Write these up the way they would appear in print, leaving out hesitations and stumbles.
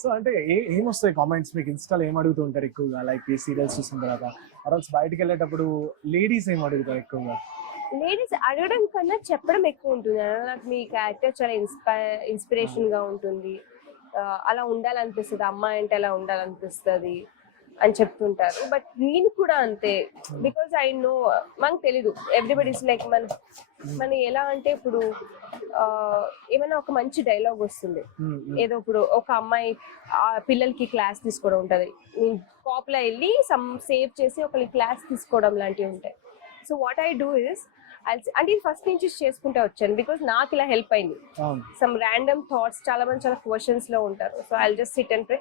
So అంటే ఏమొస్తాయి comments మీకు ఇన్స్టాలో ఏం అడుగుతూ ఉంటారు ఎక్కువగా లైక్ ఈ సీరియల్స్ చూసిన తర్వాత ఆర్ఎల్స్ బయటికి వెళ్ళేటప్పుడు లేడీస్ ఏం అడుగుతారు ఎక్కువగా? లేడీస్ అడగడం కన్నా చెప్పడం ఎక్కువ ఉంటుంది. నాకు మీ క్యారెక్టర్ చాలా ఇన్స్పిరేషన్ గా ఉంటుంది, అలా ఉండాలనిపిస్తుంది, అమ్మాయి అంటే అలా ఉండాలనిపిస్తుంది అని చెప్తుంటారు. బట్ నేను కూడా అంతే, బికాజ్ ఐ నో, మనకు తెలీదు, ఎవ్రీబడి ఇస్ లైక్ మన ఎలా అంటే ఇప్పుడు ఏమైనా ఒక మంచి డైలాగ్ వస్తుంది, ఏదో ఇప్పుడు ఒక అమ్మాయి పిల్లలకి క్లాస్ తీసుకోవడం ఉంటది, నేను పాపులర్ వెళ్ళి సేవ్ చేసి ఒకరికి క్లాస్ తీసుకోవడం లాంటివి ఉంటాయి. So what I do is అంటే ఇది ఫస్ట్ నుంచి చేసుకుంటూ వచ్చాను, బికాస్ నాకు ఇలా హెల్ప్ అయింది. సమ్ ర్యాండమ్ థాట్స్, చాలా మంది చాలా క్వశ్చన్స్ లో ఉంటారు. So I just sit and pray,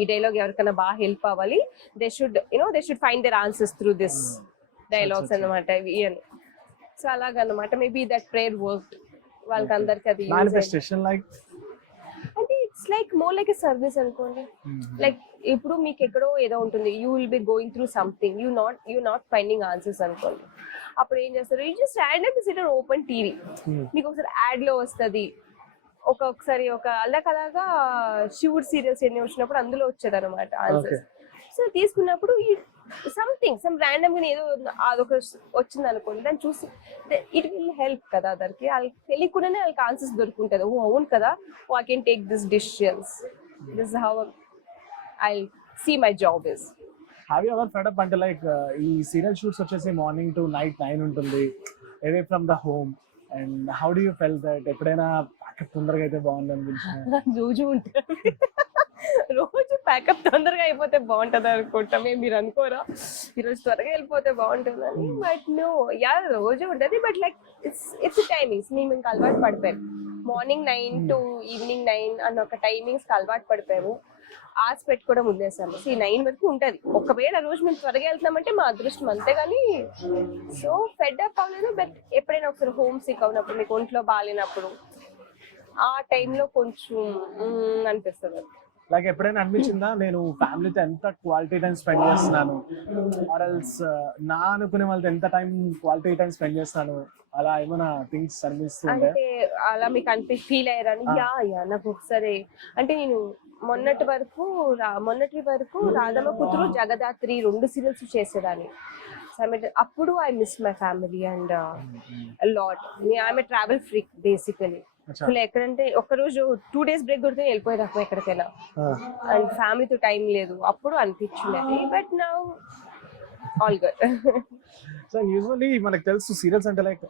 ఈ డైలాగ్ ఎవరికైనా బాగా హెల్ప్ అవ్వాలి, they should find their answers through this dialogues అన్నమాట ఇవి అని. సో అలాగన్నమాట, మేబీ దట్ ప్రేయర్ వర్క్ వాళ్ళకి అందరికి అది మేనిఫెస్టేషన్ లైక్ అంటే it's like more like a service అనుకోండి. లైక్ ఇప్పుడు మీకు ఎక్కడో ఏదో ఉంటుంది, you will be going through something, you not finding answers అనుకోండి. అప్పుడు ఏం చేస్తారు, you just random SIT and open TV, మీకు ఒకసారి యాడ్ లో వస్తుంది, ఒక్కొక్కసారి ఒక అలాగా శివుడు సీరియల్స్ ఎన్ని వచ్చినప్పుడు అందులో వచ్చేది అనమాట ఆన్సర్స్. సో తీసుకున్నప్పుడు సమ్ ర్యాండమ్ గా ఏదో అదొక వచ్చింది అనుకోండి, దాన్ని చూసి ఇట్ విల్ హెల్ప్ కదా, దానికి వాళ్ళకి తెలియకుండానే వాళ్ళకి ఆన్సర్స్ దొరుకుంటుంది. ఓ అవును కదా, oh I can take this decisions, this how I see my job is. Have you ever fed up అంటే లైక్ ఈ సీరియల్ షూట్స్ వచ్చేసి మార్నింగ్ టు నైట్ 9 ఉంటుంది, away from the home, and how do you feel that? ఎప్పుడైనా pack up తొందరగా అయితే బాగుంది అనిపించింది? రోజు ఉంటుంది, రోజు ప్యాకప్ తొందరగా అయిపోతే బాగుంటది అనుకుంటాం, మీరు అనుకోరా ఈరోజు త్వరగా వెళ్ళిపోతే బాగుంటుంది అని? బట్ నో, యా రోజు ఉంటుంది, బట్ లైక్ ఇట్స్ టైమింగ్స్. మేము ఇంకా అలవాటు పడిపోయాము, మార్నింగ్ 9 to ఈవినింగ్ 9 అన్న ఒక టైమింగ్స్ అలవాటు పడిపోయాము. ఆశ పెట్టుకోవడం వదిలేసాము. ఈ 9 వరకు ఉంటుంది, ఒకవేళ రోజు మేము త్వరగా వెళ్తున్నామంటే మా అదృష్టం, అంతేగాని సో ఫెడ్ అప్ అవ్వలేదు. బట్ ఎప్పుడైనా ఒకసారి హోమ్ సిక్ అవునప్పుడు, మీకు ఒంట్లో బాగాలేనప్పుడు, ఆ టైంలో కొంచెం అనిపిస్తుంది. లైక్ ఎప్పుడైనా అనిపించిందా నేను ఫ్యామిలీతో ఎంత క్వాలిటీ టైం స్పెండ్ చేస్తున్నాను, ఆర్ఎల్స్ నా అనుకునే వాళ్ళతో ఎంత టైం క్వాలిటీ టైం స్పెండ్ చేస్తాను, అలా ఏమైనా థింగ్స్ అనిపిస్తుంటే? అంటే అలా మీకు ఫీల్ అయ్యారని? యా నాకు ఒకసారి, అంటే నేను మొన్నటి వరకు రాధమ్మ కూతురు, జగదాత్రి 2 సీరియల్స్ చేసేదాన్ని. అప్పుడు I miss my family and lot. I'm a travel freak basically. అసలు ఎక్కడంటే ఒక్కరోజు 2 days బ్రేక్ దొరికితే వెళ్ళిపోయేదాకా ఎక్కడికైనా, అండ్ ఫ్యామిలీతో టైం లేదు, అప్పుడు అనిపించింది. But now all good. So usually మనకు తెలుసు సీరియల్స్ అంటే లైక్